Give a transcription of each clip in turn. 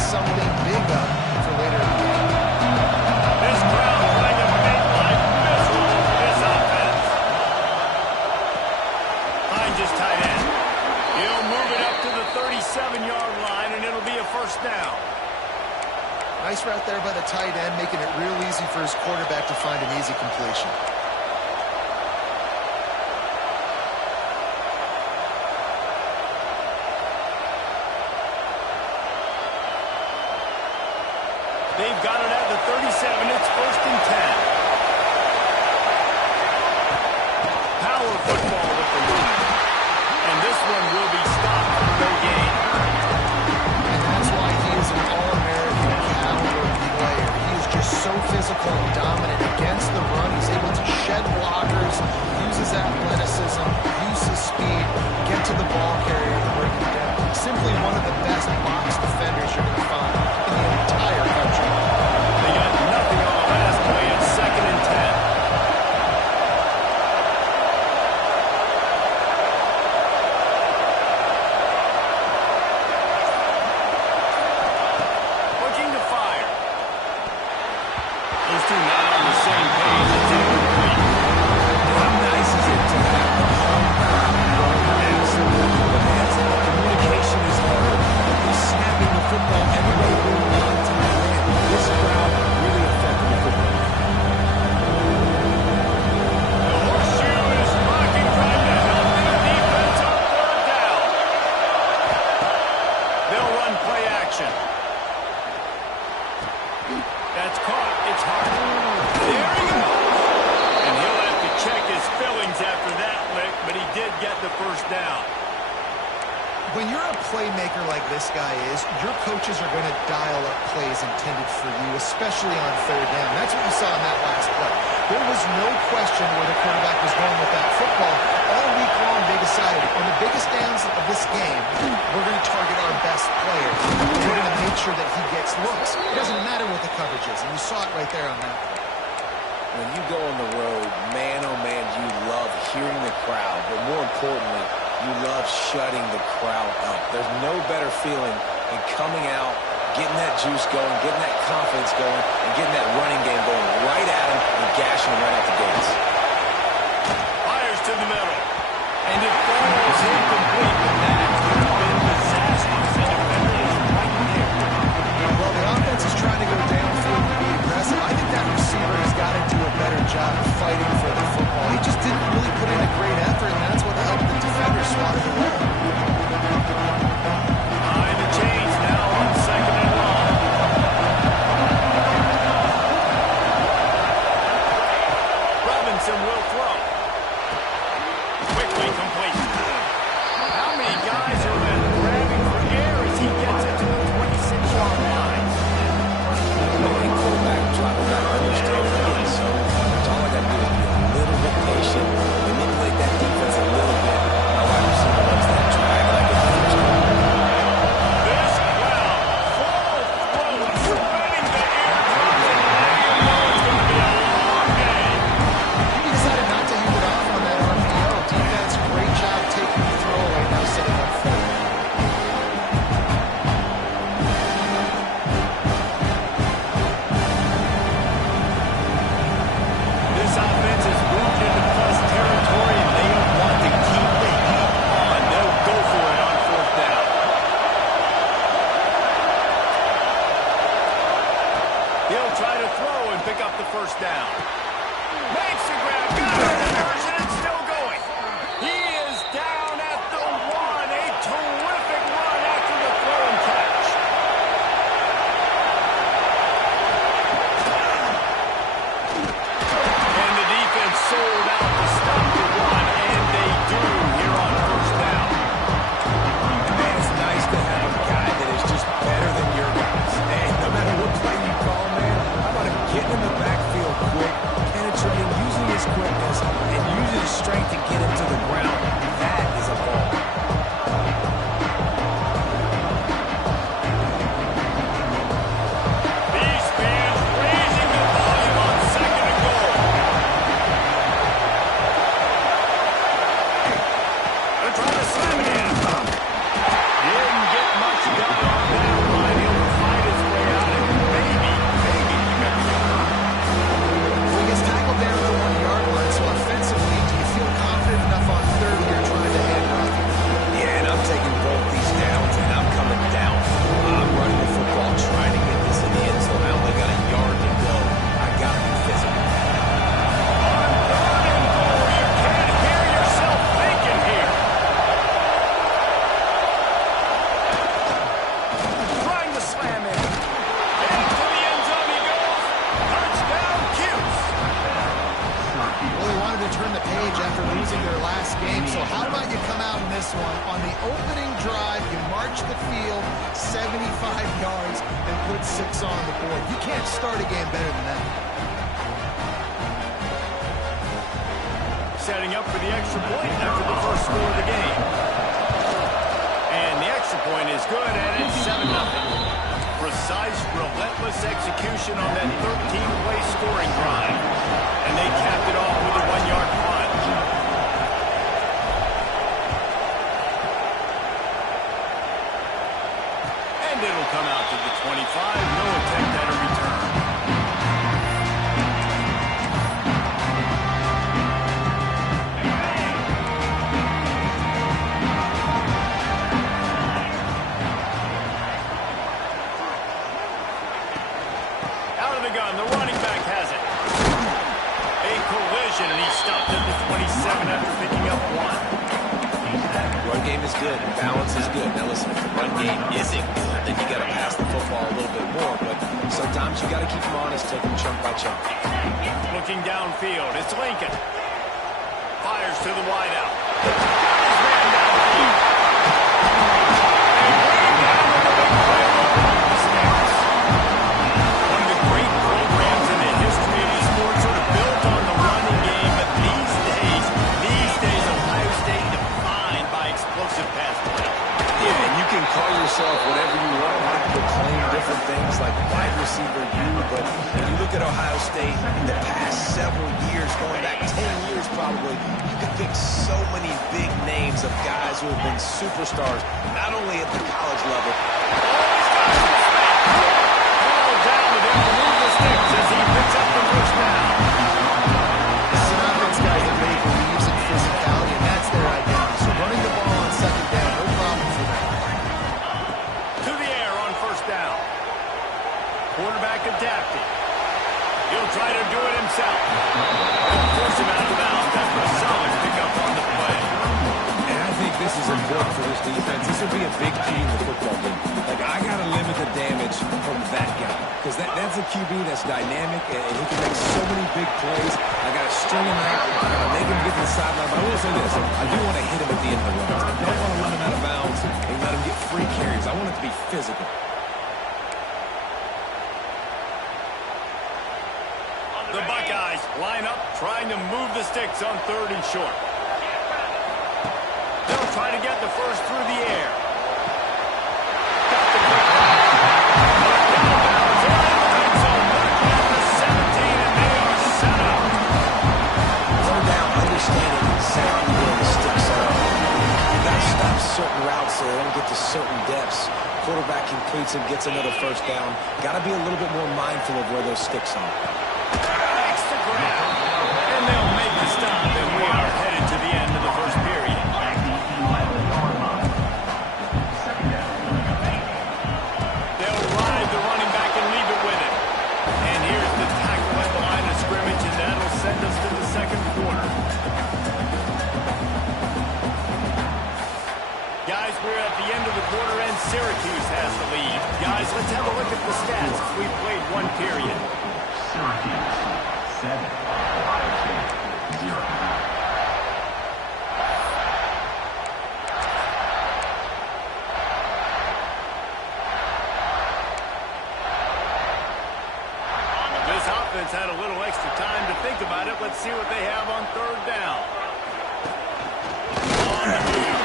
something big up for later in the game. This crowd trying to make life miserable for this offense. Finds his tight end. He'll move it up to the 37-yard line, and it'll be a first down. Nice route there by the tight end, making it real easy for his quarterback to find an easy completion. They've got it at the 37. It's first and 10. Power football with the lead. And this one will be stopped for no gain. And that's why he is an All-American caliber player. He is just so physical and dominant against the run. He's able to shed blockers, use his athleticism, use his speed, get to the ball carrier and break it down. Simply one of the best box defenders you're going to find in the entire country. They got nothing on the last play. It's second and 10. Looking to fire. Those two not on the same page. It's incomplete. How nice is it to have the home crowd going absolutely bananas? Communication is hard. He's snapping the football. Everybody moving on to the end. This crowd really affecting the football. The horseshoe is rocking, trying to help their defense on third down. They'll run play action. That's caught. It's hard. There he goes. And he'll have to check his fillings after that lick, but he did get the first down. When you're a playmaker like this guy is, your coaches are going to dial up plays intended for you, especially on third down. That's what you saw in that last play. There was no question where the quarterback was going with that football. All week long, they decided, on the biggest downs of this game, we're going to target our best player. We're going to make sure that he gets looks. It doesn't matter what the coverage is, and you saw it right there on that play. When you go on the road, man, oh man, you love hearing the crowd, but more importantly, you love shutting the crowd up. There's no better feeling than coming out, getting that juice going, getting that confidence going, and getting that running game going right at him and gashing him right out the gates. Fires to the middle. And it falls incomplete, but that could have been disastrous. The defender is right there. Well, the offense is trying to go downfield and be aggressive. I think that receiver has got to do a better job of fighting for the football. He just didn't really put in a great effort, and that's what helped the defender swat it away. Behind the chains now on second and long. Robinson will throw. this one. On the opening drive, you march the field 75 yards and put 6 on the board. You can't start a game better than that. Setting up for the extra point after the first score of the game. And the extra point is good, and it's 7-0. Precise, relentless execution on that 13-play scoring drive. And they capped it off with a 1-yard punt. And it'll come out to the 25. No attempt at a return. The running back has it. A collision, and he stopped at the 27 after picking up 1. Run game is good. Balance is good. Now listen, if the run game isn't good, then you got to pass the football a little bit more. But sometimes you got to keep them honest, take them chunk by chunk. Looking downfield, it's Lincoln. Fires to the wideout. Call yourself whatever you want, like proclaim different things like wide receiver you, but when you look at Ohio State in the past several years, going back 10 years probably, you can pick so many big names of guys who have been superstars, not only at the college level. Ball down to them to move the sticks as he picks up the first down. This is an offense, guys, that really believes in physicality, and that's their identity. So running the ball on second down, no problem for them. Down. Quarterback adapting. He'll try to do it himself. He'll force him out of bounds after a solid pickup on the play. And I think this is important for this defense. This will be a big key in the football game. Like, I got to limit the damage from that guy. Because that's a QB that's dynamic, and he can make so many big plays. I got to string him out. I got to make him get to the sideline. But I will say this. I do want to hit him at the end of the run. I don't want to run him out of bounds and let him get free carries. I want it to be physical. The Buckeyes line up, trying to move the sticks on 3rd and short. They'll try to get the first through the air. Got the quick downbounds in the red zone, knocking out the 17, and they are set up. Third down, understanding exactly where the sticks are. You got to stop certain routes so they don't get to certain depths. Quarterback completes and gets another first down. Got to be a little bit more mindful of where those sticks are. And they'll make the stop, and we are headed to the end of the first period. They'll ride the running back and leave it with him. And here's the tackle at the line of scrimmage, and that'll send us to the second quarter. Guys, we're at the end of the quarter, and Syracuse has the lead. Guys, let's have a look at the stats. We've played 1 period. Syracuse 7, Ohio State 0. This offense had a little extra time to think about it. Let's see what they have on 3rd down. On the move.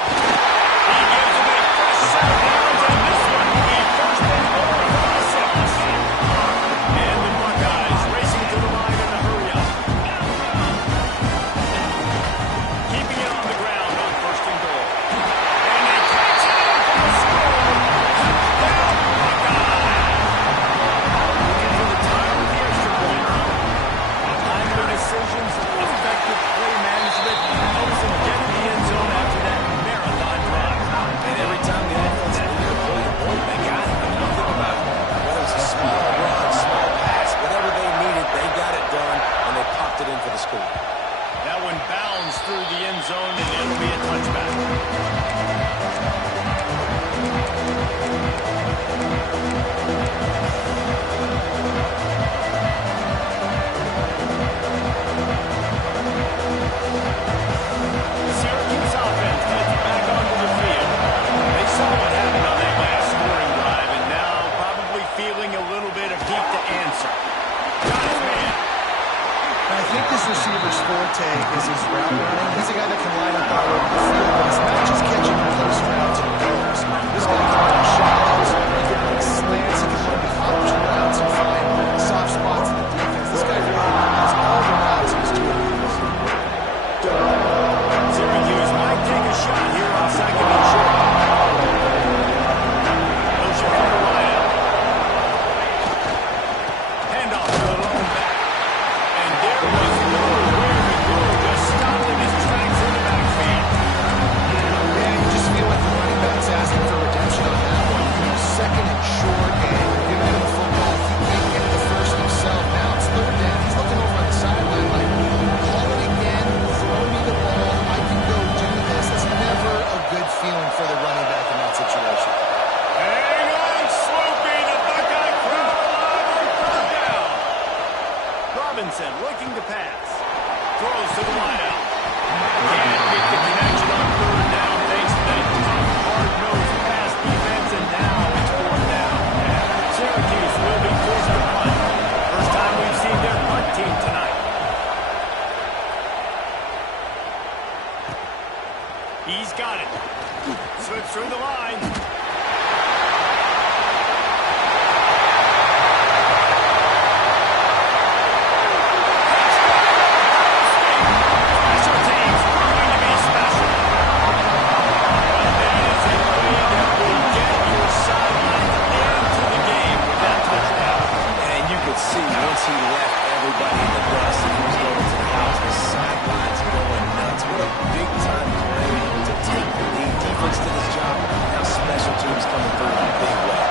He gives them a fresh set of downs, and this one will be first and goal from the 6. And the Buckeyes racing to the line in a hurry up. got it. Slips through the line. Special teams proving to be special. But that is a play that will get your sideline into the game with that touchdown. And you could see once he left everybody in the dust and he was going to the house, the sidelines going nuts. What a big-time play to take the lead. Defense did his job. Now special teams coming through in a big way.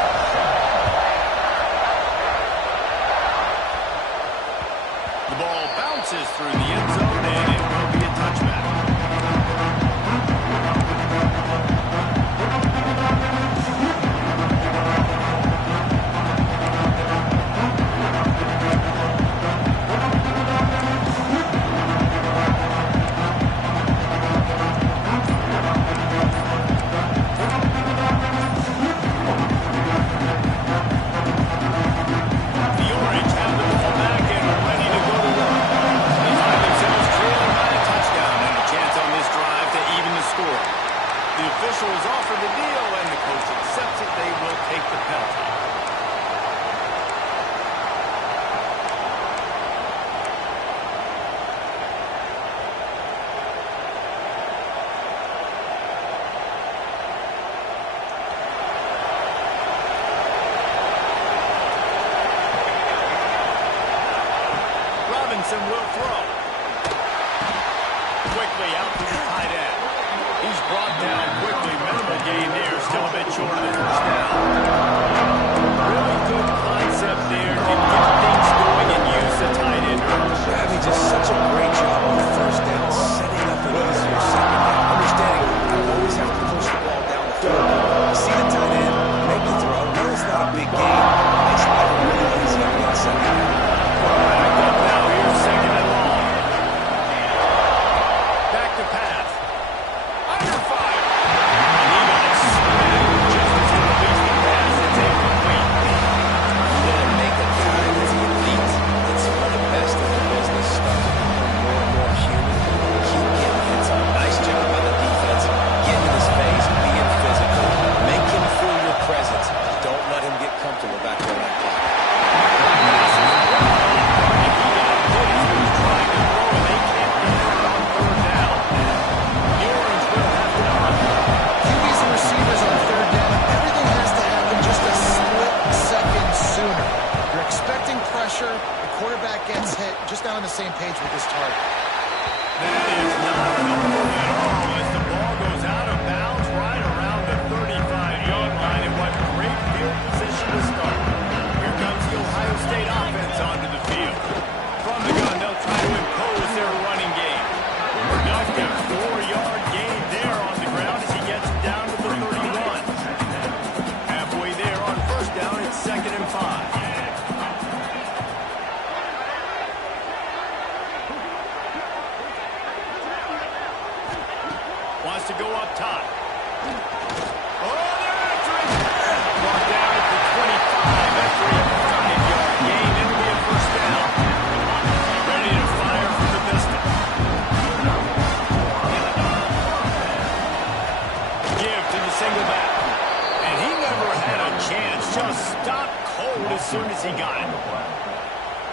The ball bounces through the end zone, and it will be a touchback. The Orange have the ball back and are ready to go to work. They find themselves trailing by a touchdown and a chance on this drive to even the score. The officials offer the deal, and the coach accepts it. They will take the penalty. Robinson will throw. Quickly out to the tight end. He's brought down quickly. Minimal gain there. Still a bit short of the first down. Really good concept there to get things going and use the tight end. Having just such a great job on the first down, setting up an easier second down. Understanding I always have to push the ball down the field. You see the tight end, make the throw. No, it's not a big gain. Makes life really easy on that second down. Back up now. Here's second and long. Back to pass. Under fire. And he got it smacked just as he released the pass. It's incomplete. You didn't make a guy that's elite. That's one of the best in the business. Start to become more and more human. Keep getting hits on. Nice job by the defense. Get in his face, being physical. Make him feel your presence. Don't let him get comfortable back there on that clock. QBs and receivers on third down, everything has to happen just a split second sooner. You're expecting pressure, the quarterback gets hit, just not on the same page with his target. That is not an open at all as the ball goes out of bounds right around the 35-yard line. And what great field position to start. Here comes the Ohio State offense onto the field. From the gun, they'll try to impose their running game. Knocked a 4-yard gain there on the ground as he gets down to the 31. Halfway there on first down, it's 2nd and 5. Wants to go up top. Oh, they're after him. Brought down at the 25 after a 5-yard gain. It'll be a first down. Ready to fire from the distance. Give to the single back. And he never had a chance. Just stopped cold as soon as he got it.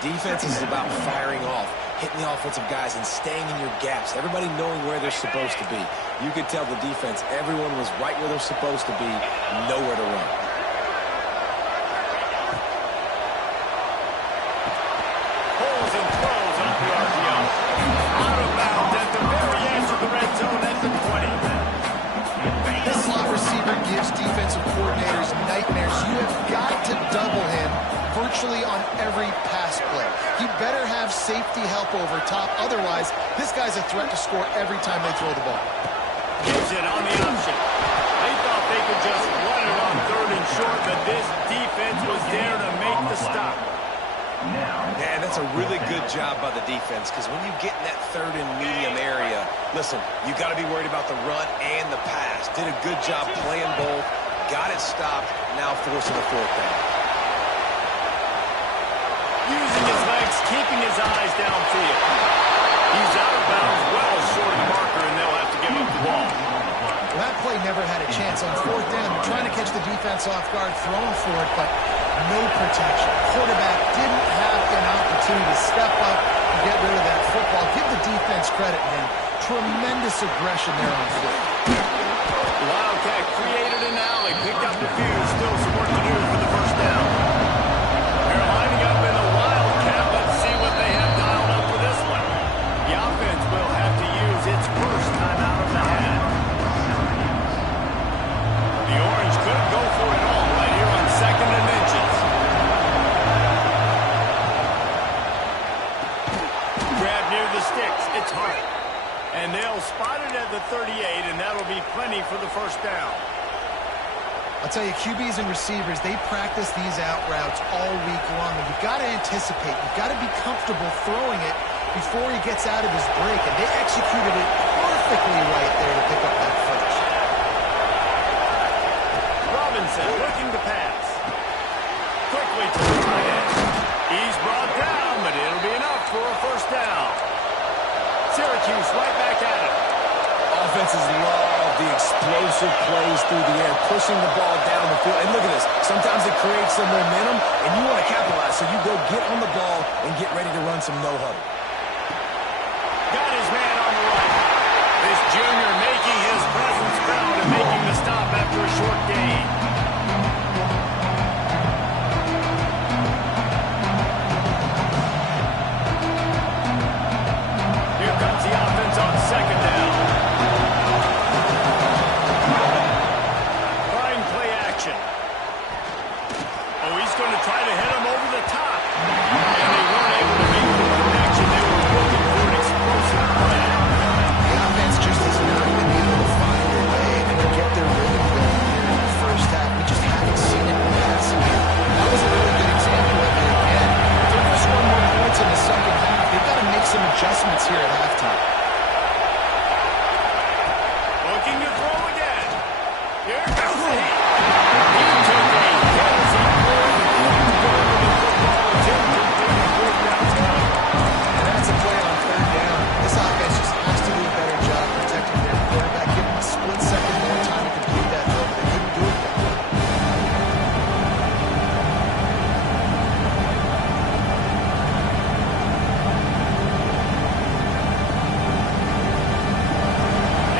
Defense is about firing off, hitting the offensive guys and staying in your gaps. Everybody knowing where they're supposed to be. You could tell the defense, everyone was right where they're supposed to be, nowhere to run. Pulls and throws off the RPO. Out of bounds at the very edge of the red zone at the 20. This slot receiver gives defensive coordinators nightmares. You have got to double him virtually on every pass play. He better have safety help over top. Otherwise, this guy's a threat to score every time they throw the ball. Gives it on the option. They thought they could just run it on 3rd and short, but this defense was there to make the stop. Man, that's a really good job by the defense because when you get in that 3rd and medium area, listen, you got to be worried about the run and the pass. Did a good job playing both, got it stopped, now forcing the 4th down. Using his legs, keeping his eyes downfield. He's out of bounds well short of the marker, and they'll have to give up the ball. Well, that play never had a chance. On fourth down, they're trying to catch the defense off guard, throwing for it, but no protection. Quarterback didn't have an opportunity to step up and get rid of that football. Give the defense credit, man. Tremendous aggression there on foot. Wildcat created an alley, picked up the few, still some work to do for the first down. They're lining up in the Wildcat. Let's see what they have dialed up for this one. The offense will have to use its first time out of the hat. The Orange could go for it all right here on 2nd and inches. Grab near the sticks. It's Hart. And they'll spot it at the 38, and that'll be plenty for the first down. I'll tell you, QBs and receivers, they practice these out routes all week long. And you've got to anticipate. You've got to be comfortable throwing it before he gets out of his break. And they executed it perfectly right there to pick up that first. Robinson looking to pass. Quickly to the tight end. He's brought down, but it'll be enough for a first down. Syracuse right back at it. Offenses love the explosive plays through the air, pushing the ball down the field. And look at this. Sometimes it creates some momentum, and you want to capitalize. So you go get on the ball and get ready to run some no-huddle. Got his man on the right. This junior making his presence felt and making the stop after a short gain. Here comes the offense on 2nd down. Trying play action. Oh, he's going to try to hit him over the top. And they weren't able to make the connection. They were looking for an explosive play. The offense just has not been able to find their way and to get their rhythm going here in the first half. We just haven't seen it in the passing game. That was a really good example of it again. If they're going to score more points in the second half, they've got to make some adjustments here at halftime. Looking to throw again. Here goes he. He took a hit as he pulled the football. Attempted to fourth down time. And that's a play on 3rd down. This offense just has to do a better job protecting their quarterback. Give them a split second more time to complete that throw, but they couldn't do it yet.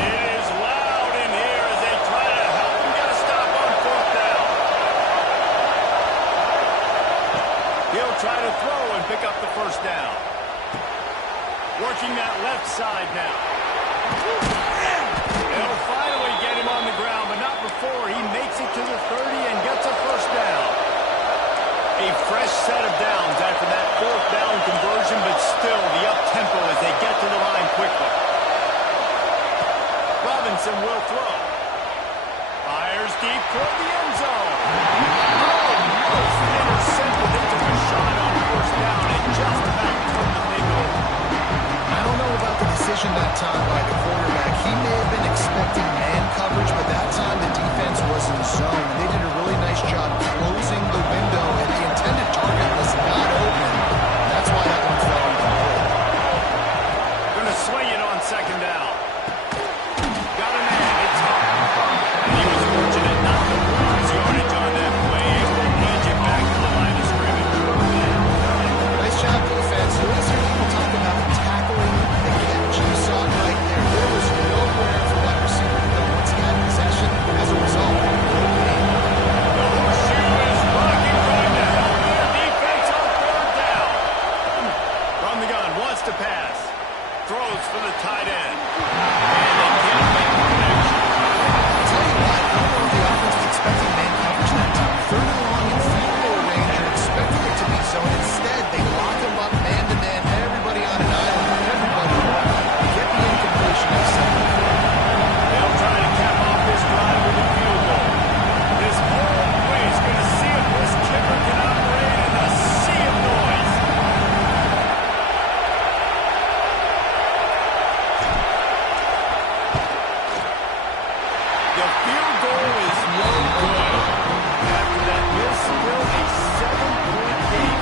It is loud in here as they try to help him get a stop on 4th down. He'll try to throw and pick up the first down. Working that left side now. They'll finally get him on the ground, but not before he makes it to the 30 and gets a first down. A fresh set of downs after that 4th down conversion, but still the up-tempo as they get to the line quickly. Robinson will throw. Fires deep toward the end zone. Almost intercepted. They took a shot on 1st down and just about turned the thing over. I don't know about the decision that time by the quarterback. He may have been expecting man coverage, but that time the defense was in zone. And they did a really nice job closing the window, and the intended target was not open. That's why that one fell incomplete. Going to swing it on 2nd down. Got a man. It's Hart. And he was fortunate not to lose yardage on that play. Able to edge it back to the line of scrimmage. Nice job, defense. You always hear people talk about tackling the catch. You saw it right there. There was nowhere for that receiver to go once he had possession. As a result, no gain. The horseshoe is rocking, trying to help their defense on 3rd down. From the gun, wants to pass. Throws for the tight end. And they can't make the connection. I'll tell you what, I don't know if the offense was expecting man coverage that time. 3rd and long in field goal range, you're expecting it to be zone. Instead, they lock him up man-to-man, everybody on an island, everybody around. Get the incompletion at 2nd. They'll try to cap off this drive with a field goal. This whole play is going to see if this kicker can operate in a sea of noise. The field goal is no good. After that miss, still a 7-point game.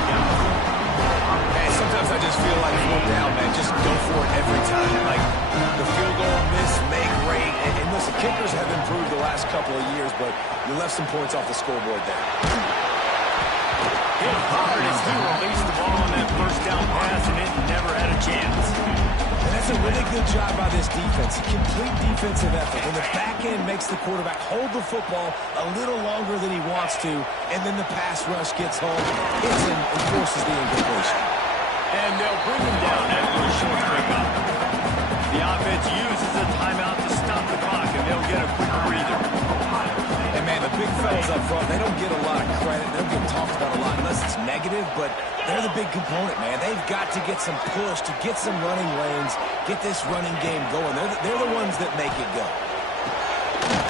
Hey, sometimes I just feel like fourth down, man, just go for it every time. Like, the field goal miss, make great. And listen, kickers have improved the last couple of years, but you left some points off the scoreboard there. Hit hard as he released the ball on that first down pass, and it never had a chance. And that's a really good job by this defense. A complete defensive effort. When the back end makes the quarterback hold the football a little longer than he wants to, and then the pass rush gets home, hits him, and forces the incompletion. And they'll bring him down after a short pickup. The offense uses a timeout to stop the clock, and they'll get a quick breather. And, man, the big fellas up front, they don't get a lot of credit. They don't get talked about a lot unless it's negative, but they're the big component, man. They've got to get some push, to get some running lanes, get this running game going. They're the ones that make it go.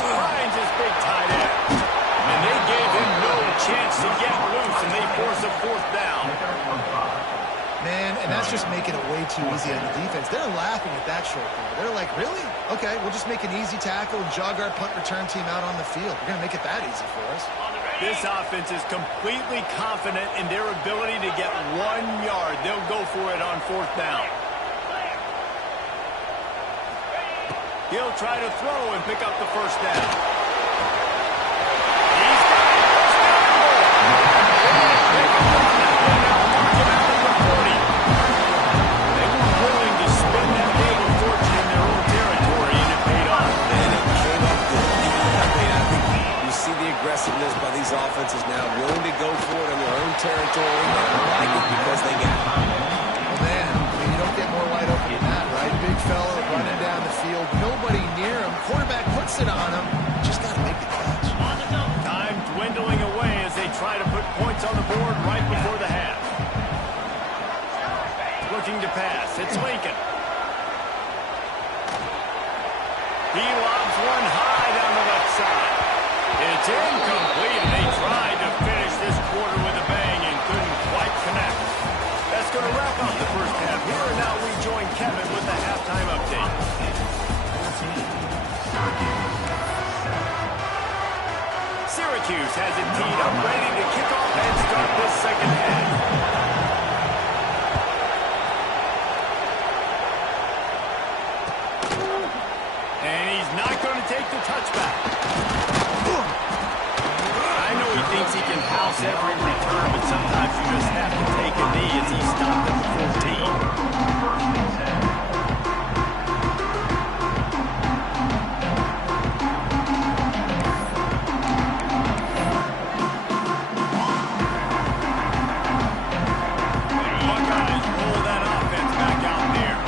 Finds his big tight end. And they gave him no chance to get loose, and they force a fourth down. Man, and that's just making it way too easy on the defense. They're laughing at that short ball. They're like, really? Okay, we'll just make an easy tackle and jog our punt return team out on the field. We're going to make it that easy for us. This offense is completely confident in their ability to get 1 yard. They'll go for it on fourth down. He'll try to throw and pick up the first down. He's got it. Mark him out at the 40. They were willing to spend that little fortune in their own territory, and it paid off. And it came up good. I mean, I think you see the aggressiveness by these offenses now, willing to go for it in their own territory. They like it because they got it. Well, man, I mean, you don't get more wide open than that, right? Big fella running down the field, nobody near him. Quarterback puts it on him. Just got to make the catch. Time dwindling away as they try to put points on the board right before the half. Looking to pass. It's Lincoln. He lobs one high down the left side. It's incomplete, and they tried to finish this quarter with a bang and couldn't quite connect. That's going to wrap up the first half. Here and now we join Kevin with the halftime update. Syracuse has it teed up, ready to kick off and start this second half. And he's not going to take the touchback. I know he thinks he can house every return, but sometimes you just have to take a knee as he stopped at the 14. Buckeyes roll that offense back out there.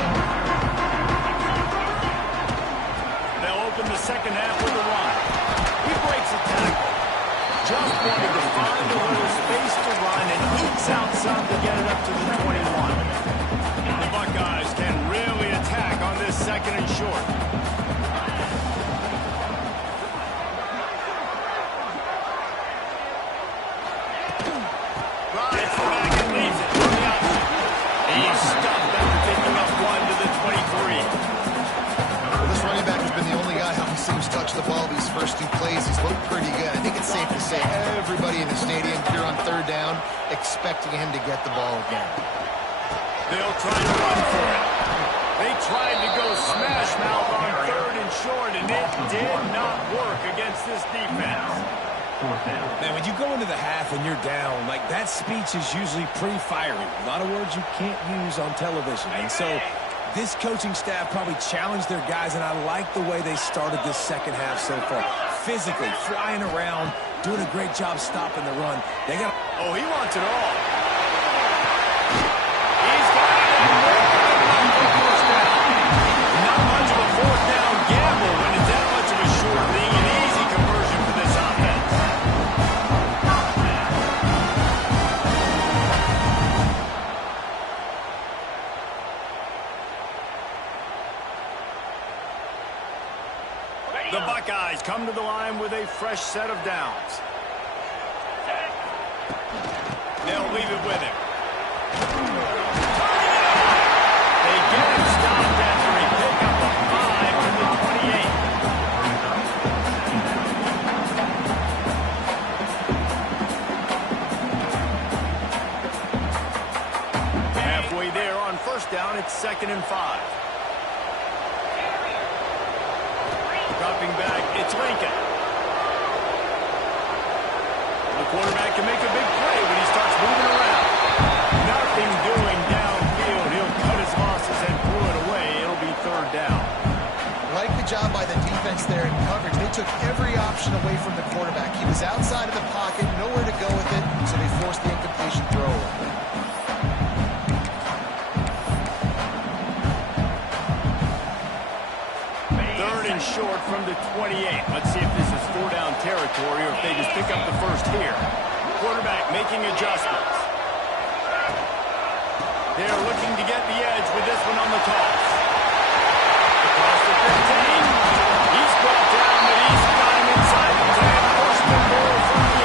They'll open the second half with a run. He breaks a tackle. Just wanted to find a little space to run and ekes out some to get it up to the 21. The Buckeyes can really attack on this second and short. Rides the back and leaves it from the outside. He's stuffed after picking up one to the 23. Well, this running back has been the only guy who seems touch the ball these first two plays. He's looked pretty good. I think it's safe to say everybody in the stadium here on third down expecting him to get the ball again. They'll try to run for it. They tried to go smash mouth on third and short, and it did not work against this defense. Man, when you go into the half and you're down, like, that speech is usually pretty fiery. A lot of words you can't use on television. And so this coaching staff probably challenged their guys, and I like the way they started this second half so far. Physically, flying around, doing a great job stopping the run. They got. Oh, he wants it all. He's got it in the first down. Not much of a fourth down gamble when it's that much of a short thing. An easy conversion for this offense. The Buckeyes come to the line with a fresh set of downs. They'll leave it with him. They get him stopped after he picked up a 5 to the 28. Halfway there on 1st 2nd and 5. Dropping back, it's Lincoln. The quarterback can make a big play when he starts moving around. Nothing doing downfield. He'll cut his losses and throw it away. It'll be 3rd down. Like the job by the defense there in coverage. They took every option away from the quarterback. He was outside of the pocket, nowhere to go with it, so they forced the incompletion throw. 3rd and short from the 28. Let's see if this is 4-down territory or if they just pick up the first here. Quarterback making adjustments. They're looking to get the edge with this one on the toss. Across the 15. He's brought down, but he's got him inside the 10. First and goal from the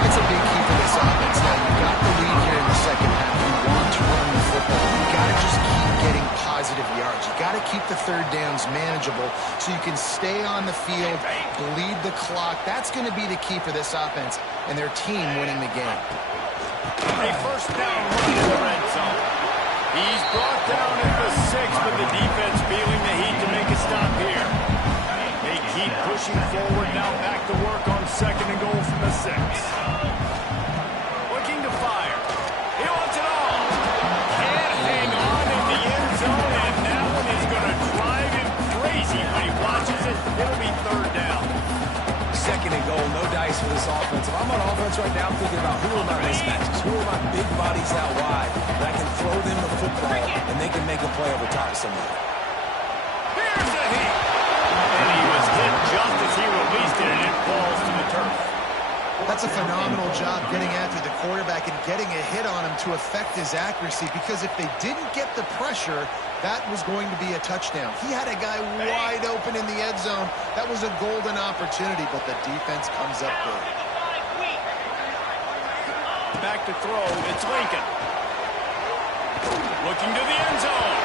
8. It's a big key for this offense. Now, you got the lead here in the second half. You want to run the football. You got to just keep getting positive yards. You got to keep the 3rd downs manageable so you can stay on the field, bleed the clock. That's going to be the key for this offense and their team winning the game. A 1st down run in the red zone. He's brought down at the 6, but the defense feeling the heat to make a stop here. They keep pushing forward, now back to work on 2nd and goal from the 6. Looking to fire. He wants it all. Can't hang on in the end zone, and that one is going to drive him crazy when he watches it. It'll be 3rd down. 2nd and goal, no dice for this offense. If I'm on offense right now, I'm thinking about who are my mismatches, who are my big bodies out wide that I can throw them the football and they can make a play over top of somebody. Here's a hit. And he was hit just as he released it, and it falls to the turf. That's a phenomenal job getting after the quarterback and getting a hit on him to affect his accuracy, because if they didn't get the pressure, that was going to be a touchdown. He had a guy wide open in the end zone. That was a golden opportunity, but the defense comes up big. Back to throw, it's Lincoln. Looking to the end zone.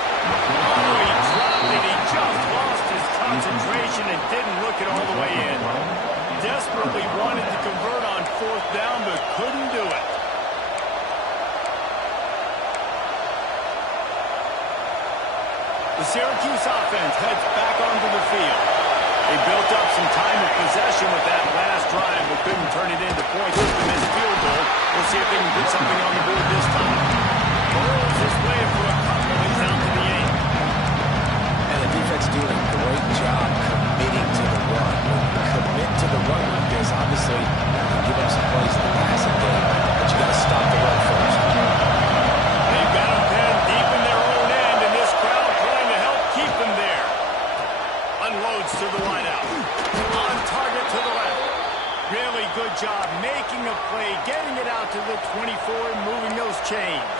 Oh, he dropped it. He just lost his concentration and didn't look it all the way in. Desperately wanted to convert on 4th down, but couldn't do it. The Syracuse offense heads back onto the field. They built up some time of possession with that last drive, but couldn't turn it into points with the missed field goal. We'll see if they can put something on the board this time. Burrows his way for a couple and down to the 8. And the defense doing a great job committing to the run. Commit to the run because obviously you can give up some plays in the passing game, but you got to stop the run first. They've got them pinned deep in their own end, and this crowd trying to help keep them there. Unloads to the wideout. On target to the left. Really good job making a play, getting it out to the 24 and moving those chains.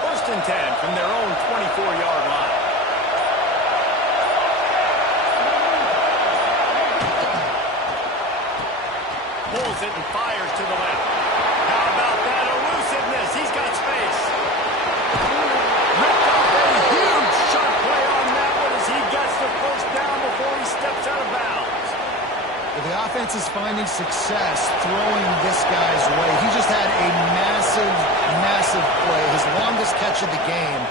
First and 10 from their own 24-yard line. Pulls it and fires to the left. How about that elusiveness? He's got space. Ripped off a huge shot play on that one as he gets the 1st down before he steps out of bounds. The offense is finding success throwing this guy's way. He just had a massive, massive play, his longest catch of the game.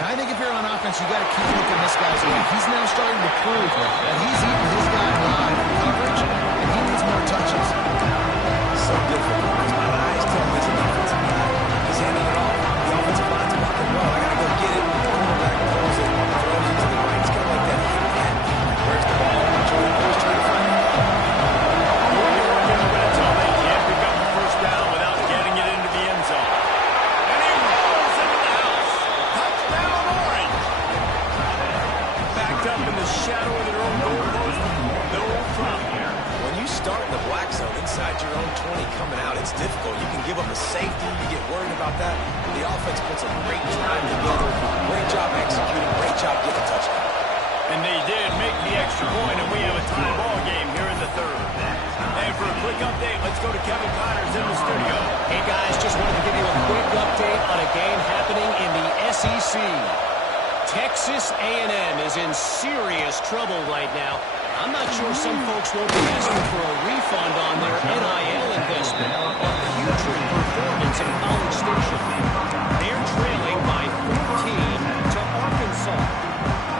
And I think if you're on offense, you got to keep looking this guy's way. He's now starting to prove that he's eating his guy alive in coverage, and he needs more touches. So difficult because my eyes tell me he's an offensive guy. He's handing it off. The offensive line's about to roll. I got to go get it. The quarterback pulls it, throws it to the right. It's kind of like that hit man. Where's the ball? Always trying to find it. In the red zone, they can't pick up the 1st down without getting it into the end zone. And he rolls into the house. Touchdown, Orange. Backed up in the shadow of their own goal post. No problem here. When you start in the black zone inside your own 20 coming out, it's difficult. You can give up a safety. You get worried about that. The offense puts a great drive together. Great job executing. Great job getting a touchdown. And they did make the extra point, and we have a tie ball game here in the 3rd. And for a quick update, let's go to Kevin Connors in the studio. Hey guys, just wanted to give you a quick update on a game happening in the SEC. Texas A&M is in serious trouble right now I'm not sure some folks won't be asking for a refund on their NIL investment. A putrid performance in College Station. They're trailing by 14 to Arkansas.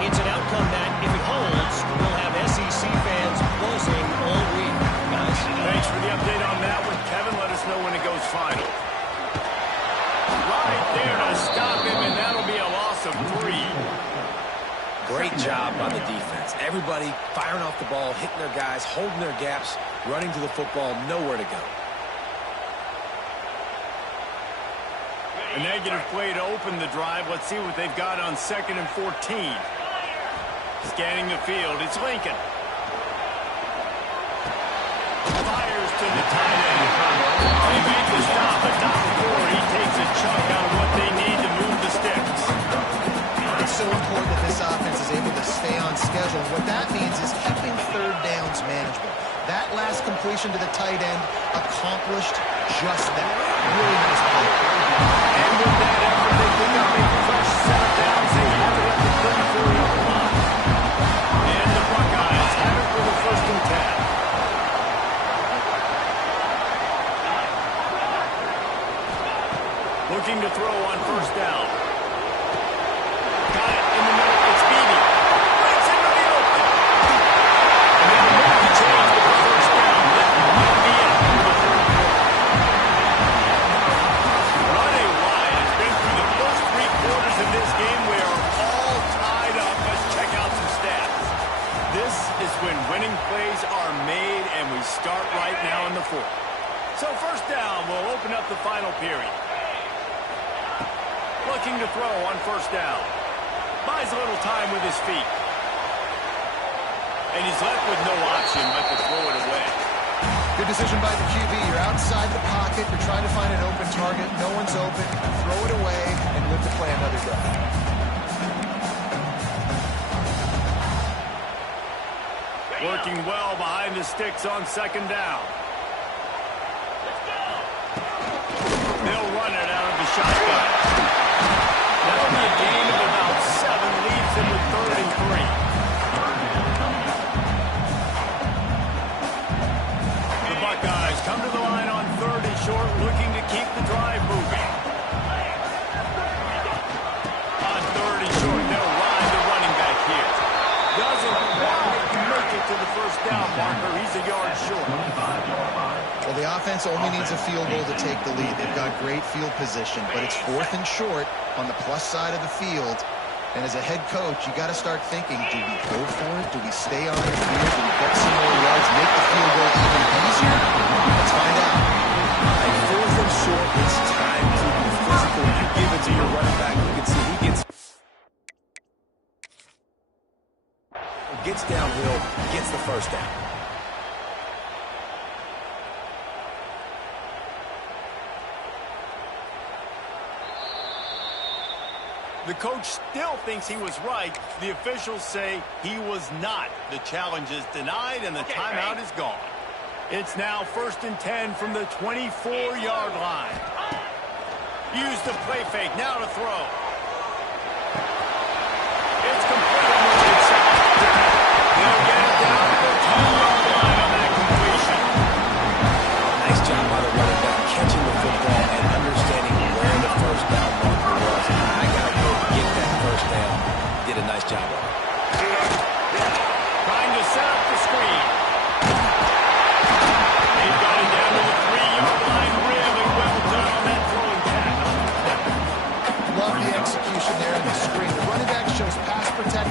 It's an outcome that, if it holds, will have SEC fans buzzing all week. Guys, Thanks for the update on that one, Kevin. Let us know when it goes final. Right there to stop him, and that'll be a loss of 3. Great job by the defense. Everybody firing off the ball, hitting their guys, holding their gaps, running to the football, nowhere to go. A negative play to open the drive. Let's see what they've got on 2nd and 14. Scanning the field, it's Lincoln. Fires to the tight end. They make the stop, but not before he takes a chunk out of what they need to move the sticks. It's so important that this offense is able to stay on schedule. What that means is keeping third downs manageable. That last completion to the tight end accomplished just that. Really nice play. And with that effort, they pick up a fresh set of downs. They have it at the 34-yard line. And the Buckeyes have it for the 1st and 10. Looking to throw on 1st down. Got it in the middle. It's Beebe. Breaks into the open. And then moving the change with the 1st down. That might be it for the 3rd quarter. Running wide. It's been through the first 3 quarters of this game. We are all tied up. Let's check out some stats. This is when winning plays are made, and we start right now in the 4th. So 1st down will open up the final period. Looking to throw on 1st down. Buys a little time with his feet. And he's left with no option but to throw it away. Good decision by the QB. You're outside the pocket. You're trying to find an open target. No one's open. Throw it away and live to play another drive. Working well behind the sticks on 2nd down. They'll run it out of the shotgun. That'll be a gain of about 7, leaves him with 3rd and 3. The Buckeyes come to the line on 3rd and short, looking to keep the drive moving. On 3rd and short, they'll ride the running back here. Doesn't quite make it to the 1st down marker. He's a yard short. Well, the offense only needs a field goal to take the lead. They've got great field position, but it's 4th and short on the plus side of the field. And as a head coach, you got to start thinking, do we go for it? Do we stay on the field? Do we get some more yards, make the field goal even easier? Let's find out. At 4th and short, it's time to be physical. You give it to your running back. You can see he gets downhill, gets the 1st down. The coach still thinks he was right. The officials say he was not. The challenge is denied, and the timeout is gone. It's now 1st and 10 from the 24-yard line. Use the play fake. Now to throw. It's complete on the right side. They'll get it down to the 10-yard line on that completion. Nice job by the running back catching the football and understanding where the 1st down marker was. I got to go get that 1st down. Did a nice job of it. Trying to set up the screen. He's got it down to the 3-yard line. Really well done on that throwing tackle. Love the execution there in the screen. The running back shows pass protect.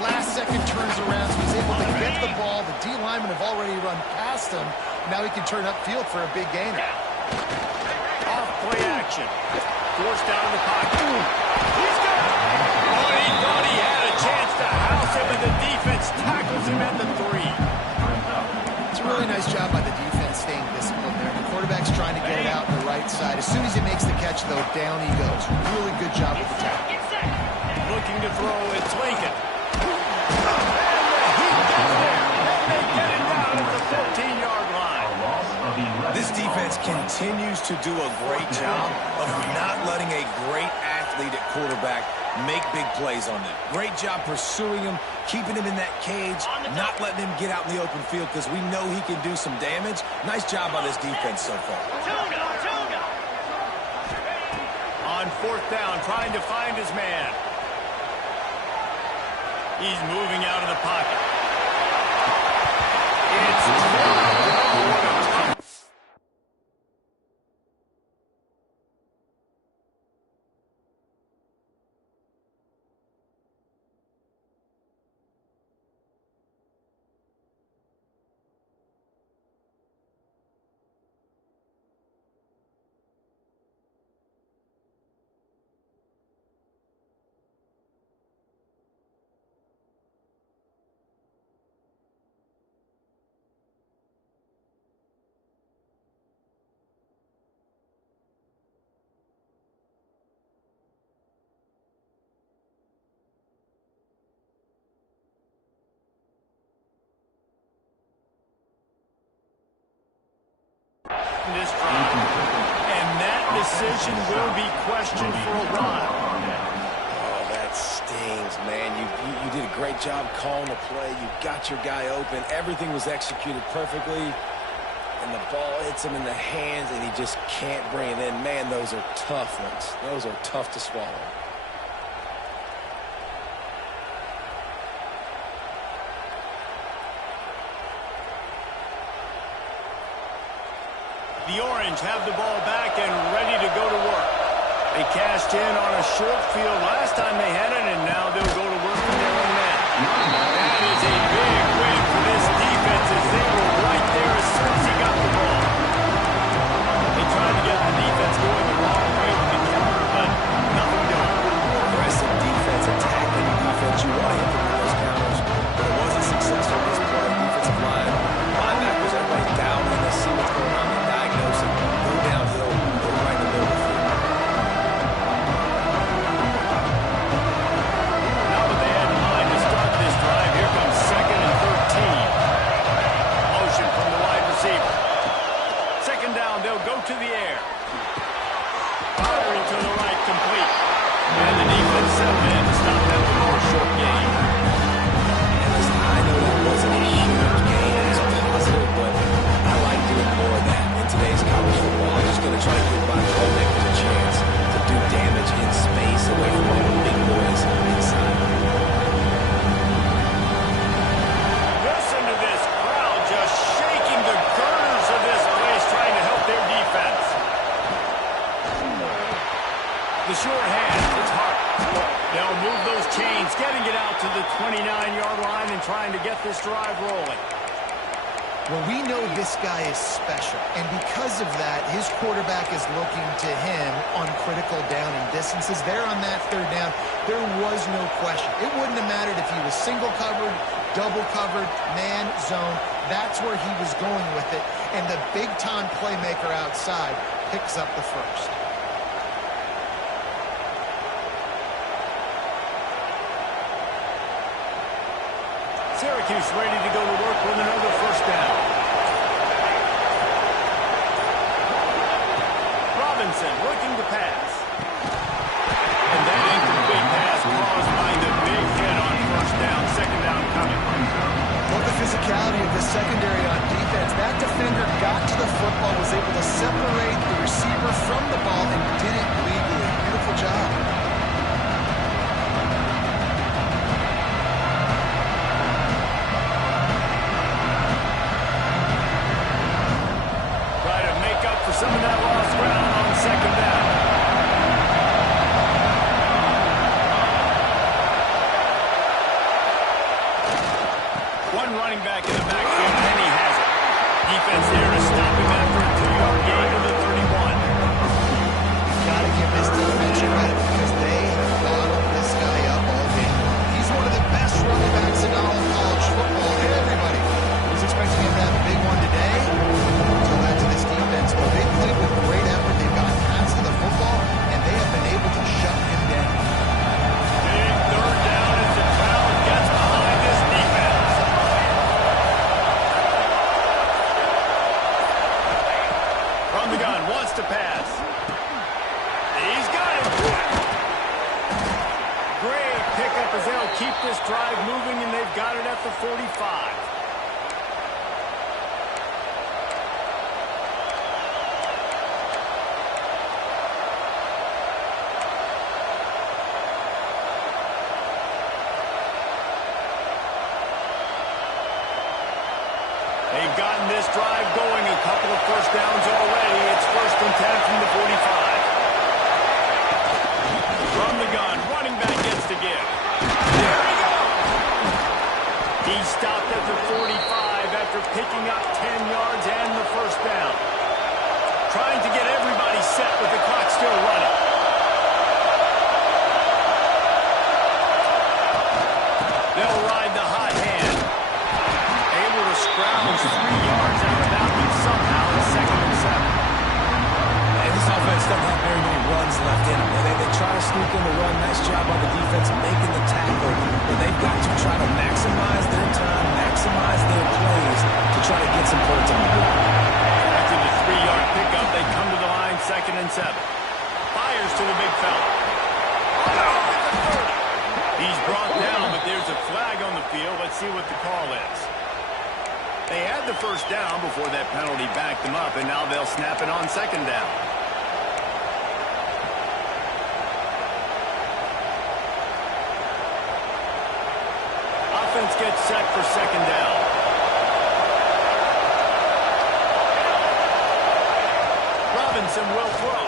Last second turns around, so he's able to get the ball. The D linemen have already run past him. Now he can turn upfield for a big gainer. Off play action. Forced out of the pocket. He's got it. Oh, he thought he had a chance to house him, and the defense tackles him at the 3. It's a really nice job by the defense staying disciplined there. The quarterback's trying to get it out on the right side. As soon as he makes the catch, though, down he goes. Really good job with the tackle. Looking to throw, it's Lincoln. And the heat gets there. And they get it down at the 15-yard line. This defense continues to do a great job of not letting a great athlete athlete at quarterback make big plays on them. Great job pursuing him, keeping him in that cage, not letting him get out in the open field because we know he can do some damage. Nice job by this defense so far. On fourth down, trying to find his man. He's moving out of the pocket. It's this drive. And that decision will be questioned for a while. Oh, that stings, man. You did a great job calling the play. You got your guy open. Everything was executed perfectly. And the ball hits him in the hands, and he just can't bring it in. Man, those are tough ones. Those are tough to swallow. The Orange have the ball back and ready to go to work. They cashed in on a short field last time they had it, and now they'll go to work from their own end. That is a big win for this defense as they were right there as soon as he got the ball. They tried to get the defense going the wrong way with the counter, but nothing doing. Aggressive defense, attacking defense. You want to implement those counters, but it wasn't successful this play. Defensive line, linebackers, everybody down in to see what's going on. Go downhill, go right in the middle of the field. Now that they had in mind to start this drive, here comes 2nd and 13. Motion from the wide receiver. 2nd down, they'll go to the air. Firing to the right, complete. And the defense settled in to stop that for a short game. And listen, I know that wasn't a huge game. It was positive, but I like doing more of that. Today's college football, I'm just going to try to give my playmakers a chance to do damage in space away from all the big boys inside. Listen to this crowd just shaking the girders of this place, trying to help their defense. The short hand, it's hard. They'll move those chains, getting it out to the 29-yard line and trying to get this drive rolling. Well, we know this guy is special, and because of that, his quarterback is looking to him on critical down and distances. There on that 3rd down, there was no question. It wouldn't have mattered if he was single covered, double covered, man, zone. That's where he was going with it, and the big-time playmaker outside picks up the first. Syracuse ready to go to work with another 1st down. Robinson looking to pass. And that incomplete pass caused by the big hit on 1st down. 2nd down coming. Well, the physicality of the secondary on defense, that defender got to the football, was able to separate the receiver from the ball, and did it legally. Beautiful job. For some of that lost ground on 2nd down. One running back in the backfield, and he has it. Defense there to stop him after a 2-yard gain to the 31. keep this drive moving, and they've got it at the 45. They've gotten this drive going, a couple of first downs already. It's 1st and 10 from the 45. From the gun, running back gets to give. There he goes! He stopped at the 45 after picking up 10 yards and the first down. Trying to get everybody set with the clock still running. They'll ride the hot hand. Able to scrounge 3 yards out of bounds somehow in 2nd and 7. And this offense doesn't have very many runs left in them. They try to sneak in the run. Nice job by the defense making the tackle. But they've got to try to maximize their time, maximize their plays to try to get some points on the board. After the 3-yard pickup, they come to the line 2nd and 7. Fires to the big fella. He's brought down, but there's a flag on the field. Let's see what the call is. They had the first down before that penalty backed them up, and now they'll snap it on 2nd down. Offense gets set for 2nd down. Robinson will throw.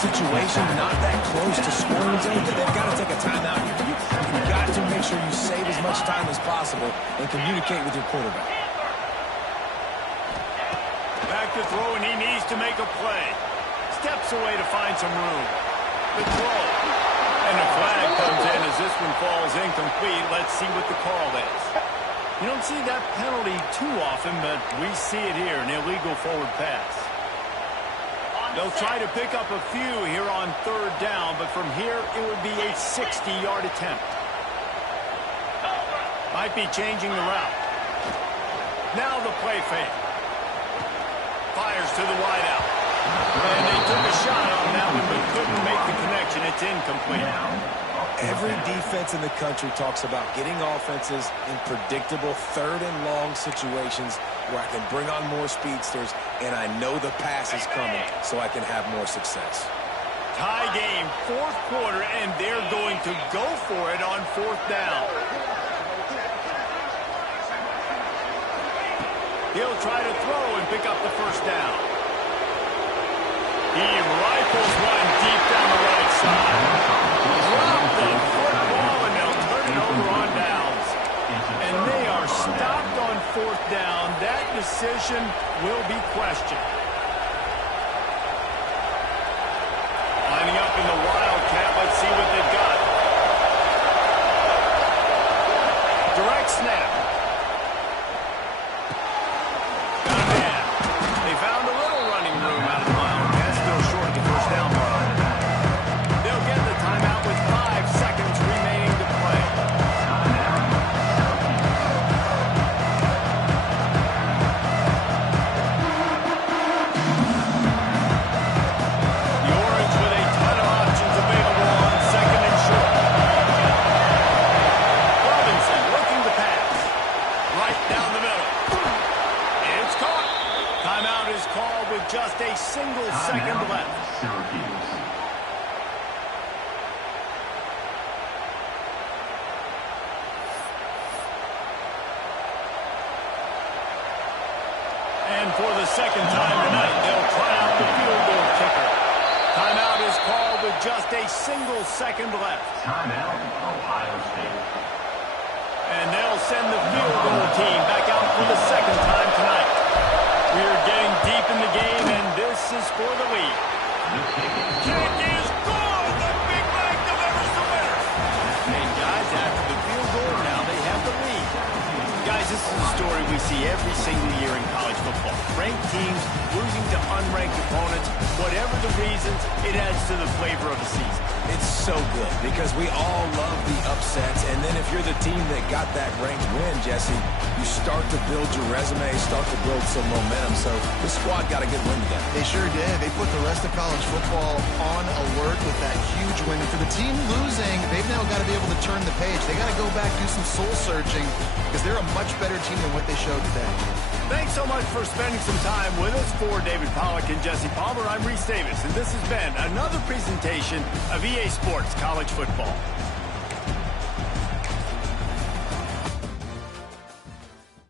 Situation not that close to scoring zone, but they've got to take a timeout here. You've got to make sure you save as much time as possible and communicate with your quarterback. Back to throw, and he needs to make a play. Steps away to find some room. The throw. And the flag comes in as this one falls incomplete. Let's see what the call is. You don't see that penalty too often, but we see it here, an illegal forward pass. They'll try to pick up a few here on 3rd down, but from here it would be a 60-yard attempt. Might be changing the route. Now the play fake. Fires to the wideout. And they took a shot on that one, but couldn't make the connection. It's incomplete. Every defense in the country talks about getting offenses in predictable 3rd and long situations where I can bring on more speedsters and I know the pass is coming so I can have more success. Tie game, 4th quarter, and they're going to go for it on 4th down. He'll try to throw and pick up the first down. He rifles one deep down the right side. Drop the football, and they'll turn it over on downs. And they are stopped on 4th down. That decision will be questioned. Lining up in the Wildcat. Let's see what they've got. Direct snap. Got a man. They found a little running room out of the single second left. Syracuse. And for the second time tonight, they'll try out the field goal kicker. Timeout is called with just a single second left. Timeout, Ohio State. And they'll send the field goal team back out for the second time tonight. We are getting deep in the game, and this is for the lead. The kick Kick is good! The big leg delivers the winner. And guys, after the field goal, now they have the lead. Guys, this is a story we see every single year in college football. Ranked teams losing to unranked opponents. Whatever the reasons, it adds to the flavor of the season. It's so good because we all love the upsets, and then if you're the team that got that ranked win, Jesse, you start to build your resume, start to build some momentum. So this squad got a good win today. They sure did. They put the rest of college football on alert with that huge win. And for the team losing, they've now got to be able to turn the page. They got to go back, do some soul searching, because they're a much better team than what they showed today. Thanks so much for spending some time with us. For David Pollack and Jesse Palmer, I'm Reese Davis, and this has been another presentation of EA Sports College Football.